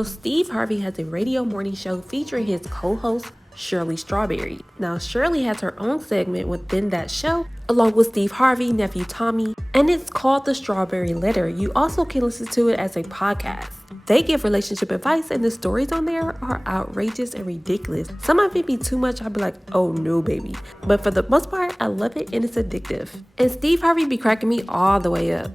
So Steve Harvey has a radio morning show featuring his co-host, Shirley Strawberry. Now, Shirley has her own segment within that show, along with Steve Harvey, nephew Tommy, and it's called The Strawberry Letter. You also can listen to it as a podcast. They give relationship advice, and the stories on there are outrageous and ridiculous. Some of it be too much, I'll be like, oh no, baby. But for the most part, I love it and it's addictive. And Steve Harvey be cracking me all the way up.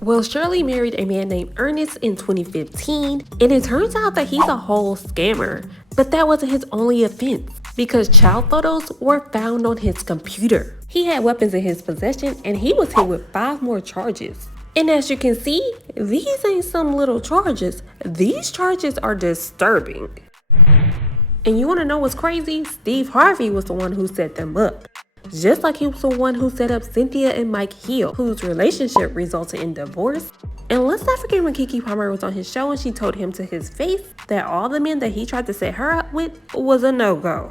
Well, Shirley married a man named Ernest in 2015, and it turns out that he's a whole scammer. But that wasn't his only offense, because child photos were found on his computer. He had weapons in his possession, and he was hit with 5 more charges. And as you can see, these ain't some little charges. These charges are disturbing. And you want to know what's crazy? Steve Harvey was the one who set them up. Just like he was the one who set up Cynthia and Mike Hill, whose relationship resulted in divorce. And let's not forget when Keke Palmer was on his show and she told him to his face that all the men that he tried to set her up with was a no-go.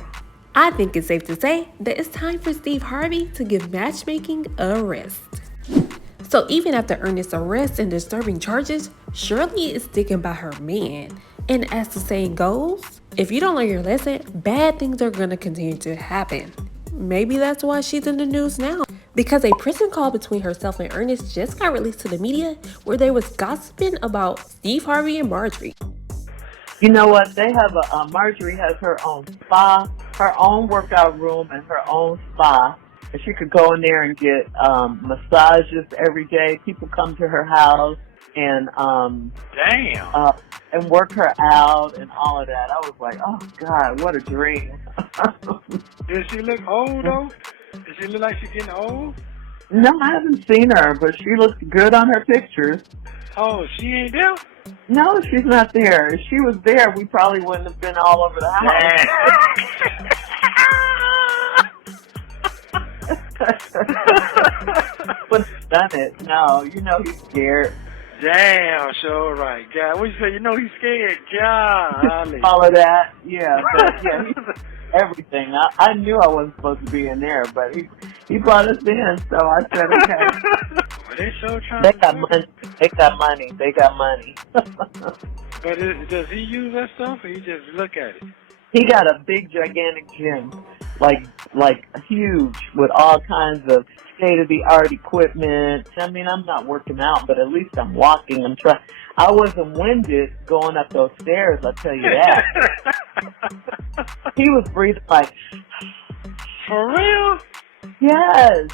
I think it's safe to say that it's time for Steve Harvey to give matchmaking a rest. So even after Ernest's arrest and disturbing charges, Shirley is sticking by her man. And as the saying goes, if you don't learn your lesson, bad things are going to continue to happen. Maybe that's why she's in the news now. Because a prison call between herself and Ernest just got released to the media where they was gossiping about Steve Harvey and Marjorie. You know what? They have Marjorie has her own spa, her own workout room, and her own spa. And she could go in there and get massages every day. People come to her house and and work her out and all of that. I was like, oh God, what a dream. Does she look old though? Does she look like she's getting old? No, I haven't seen her, but she looks good on her pictures. Oh, she ain't there? No, she's not there. If she was there, we probably wouldn't have been all over the house. Wouldn't have done it. No, you know he's scared. Damn, sure right. God, what you say? You know he's scared. God. All of that, yeah. But yeah, everything. I knew I wasn't supposed to be in there, but he brought us in, so I said, okay. Well, they so trying. They got money. They got money. They got money. But does he use that stuff, or he just look at it? He got a big, gigantic gym, like huge, with all kinds of state-of-the-art equipment. I mean, I'm not working out, but at least I'm walking. I wasn't winded going up those stairs, I'll tell you that. He was breathing like... For real? Yes.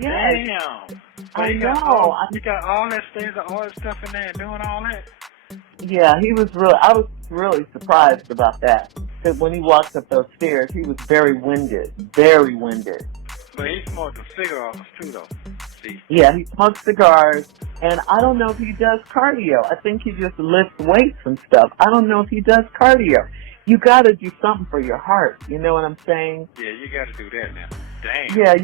Damn. I know. You got all that stuff in there doing all that? Yeah, I was really surprised about that. Because when he walked up those stairs, he was very winded. Very winded. But he smoked a cigar too, though. See? Yeah, he smokes cigars, and I don't know if he does cardio. I think he just lifts weights and stuff. I don't know if he does cardio. You got to do something for your heart. You know what I'm saying? Yeah, you got to do that now. Damn. Yeah.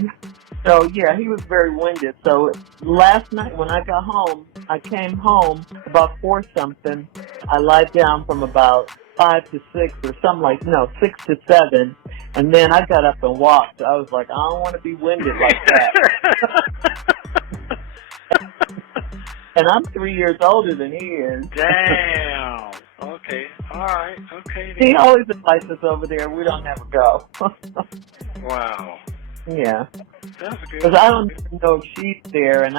So yeah, he was very winded. So last night when I got home, I came home about 4-something. I lied down from about 5 to 6 or something 6 to 7. And then I got up and walked. I was like, I don't want to be winded like that. And I'm 3 years older than he is. Damn. Okay. All right. Okay. He always invites us over there. We don't ever go. Wow. Yeah. That's good. Because I don't even know if she's there, and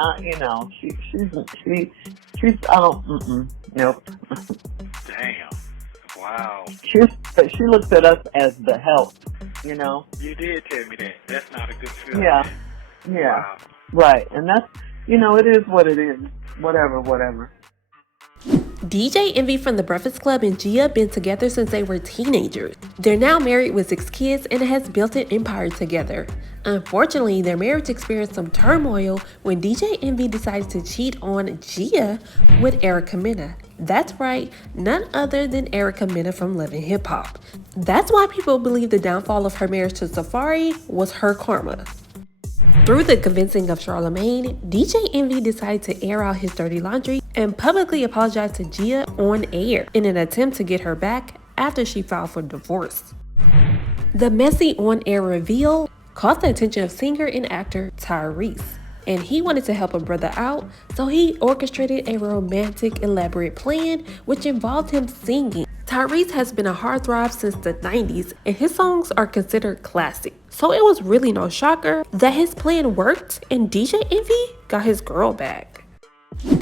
nope. Damn. Wow. She looks at us as the help, You did tell me that. That's not a good feeling. Yeah. Wow. Right. And that's, it is what it is. Whatever. DJ Envy from The Breakfast Club and Gia been together since they were teenagers. They're now married with 6 kids and has built an empire together. Unfortunately, their marriage experienced some turmoil when DJ Envy decided to cheat on Gia with Erica Mena. That's right, none other than Erica Mena from Love and Hip Hop. That's why people believe the downfall of her marriage to Safari was her karma. Through the convincing of Charlamagne, DJ Envy decided to air out his dirty laundry and publicly apologize to Gia on air in an attempt to get her back after she filed for divorce. The messy on-air reveal caught the attention of singer and actor Tyrese. and he wanted to help a brother out, so he orchestrated a romantic, elaborate plan which involved him singing. Tyrese has been a heartthrob since the 90s, and his songs are considered classic. So it was really no shocker that his plan worked and DJ Envy got his girl back.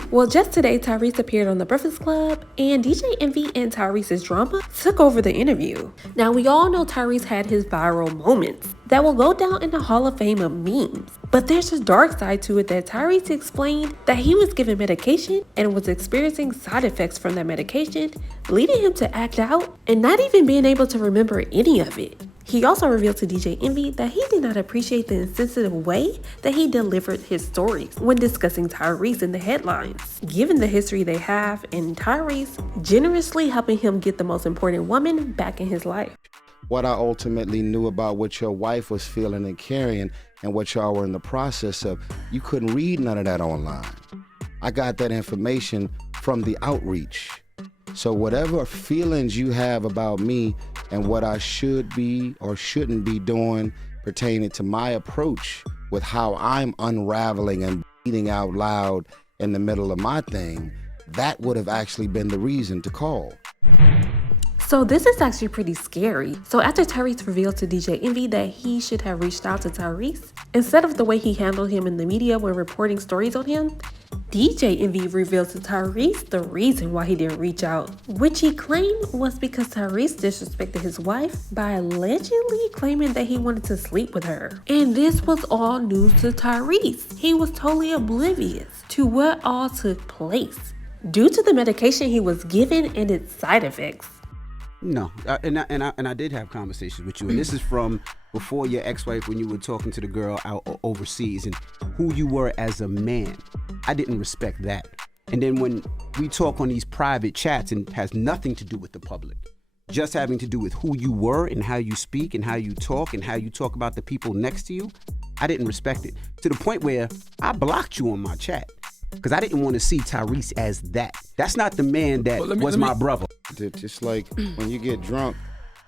Well, just today, Tyrese appeared on The Breakfast Club, and DJ Envy and Tyrese's drama took over the interview. Now, we all know Tyrese had his viral moments that will go down in the Hall of Fame of memes. But there's a dark side to it that Tyrese explained that he was given medication and was experiencing side effects from that medication, leading him to act out and not even being able to remember any of it. He also revealed to DJ Envy that he did not appreciate the insensitive way that he delivered his stories when discussing Tyrese in the headlines, given the history they have and Tyrese generously helping him get the most important woman back in his life. What I ultimately knew about what your wife was feeling and carrying and what y'all were in the process of, you couldn't read none of that online. I got that information from the outreach. So whatever feelings you have about me and what I should be or shouldn't be doing pertaining to my approach with how I'm unraveling and bleeding out loud in the middle of my thing, that would have actually been the reason to call. So this is actually pretty scary. So after Tyrese revealed to DJ Envy that he should have reached out to Tyrese, instead of the way he handled him in the media when reporting stories on him, DJ Envy revealed to Tyrese the reason why he didn't reach out, which he claimed was because Tyrese disrespected his wife by allegedly claiming that he wanted to sleep with her. And this was all news to Tyrese. He was totally oblivious to what all took place due to the medication he was given and its side effects. No, and I did have conversations with you, and this is from before your ex-wife when you were talking to the girl out overseas and who you were as a man. I didn't respect that. And then when we talk on these private chats and has nothing to do with the public, just having to do with who you were and how you speak and how you talk about the people next to you, I didn't respect it. To the point where I blocked you on my chat because I didn't want to see Tyrese as that. That's not the man that was my brother. Just like when you get drunk,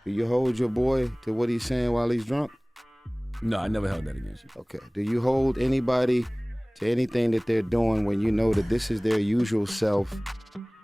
do you hold your boy to what he's saying while he's drunk? No, I never held that against you. Okay. Do you hold anybody to anything that they're doing when you know that this is their usual self?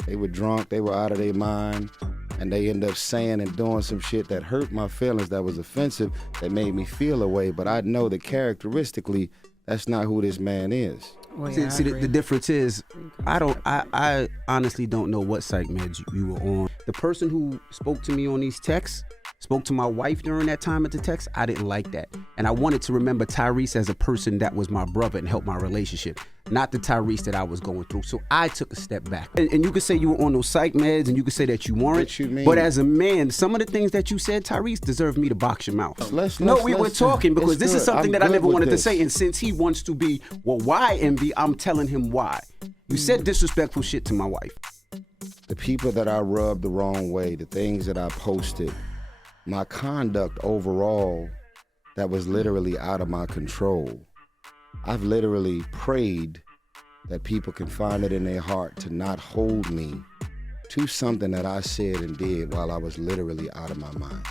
They were drunk, they were out of their mind, and they end up saying and doing some shit that hurt my feelings, that was offensive, that made me feel a way. But I know that characteristically, that's not who this man is. Well, yeah, see the difference is, I honestly don't know what psych meds you were on. The person who spoke to me on these texts, spoke to my wife during that time at the text, I didn't like that. And I wanted to remember Tyrese as a person that was my brother and helped my relationship, not the Tyrese that I was going through. So I took a step back. And you could say you were on those psych meds and you could say that you weren't. What you mean? But as a man, some of the things that you said, Tyrese, deserve me to box your mouth. We were talking because this is something that I never wanted to say. And since he wants to be, well, why Envy? I'm telling him why. You said disrespectful shit to my wife. The people that I rubbed the wrong way, the things that I posted, my conduct overall, that was literally out of my control. I've literally prayed that people can find it in their heart to not hold me to something that I said and did while I was literally out of my mind.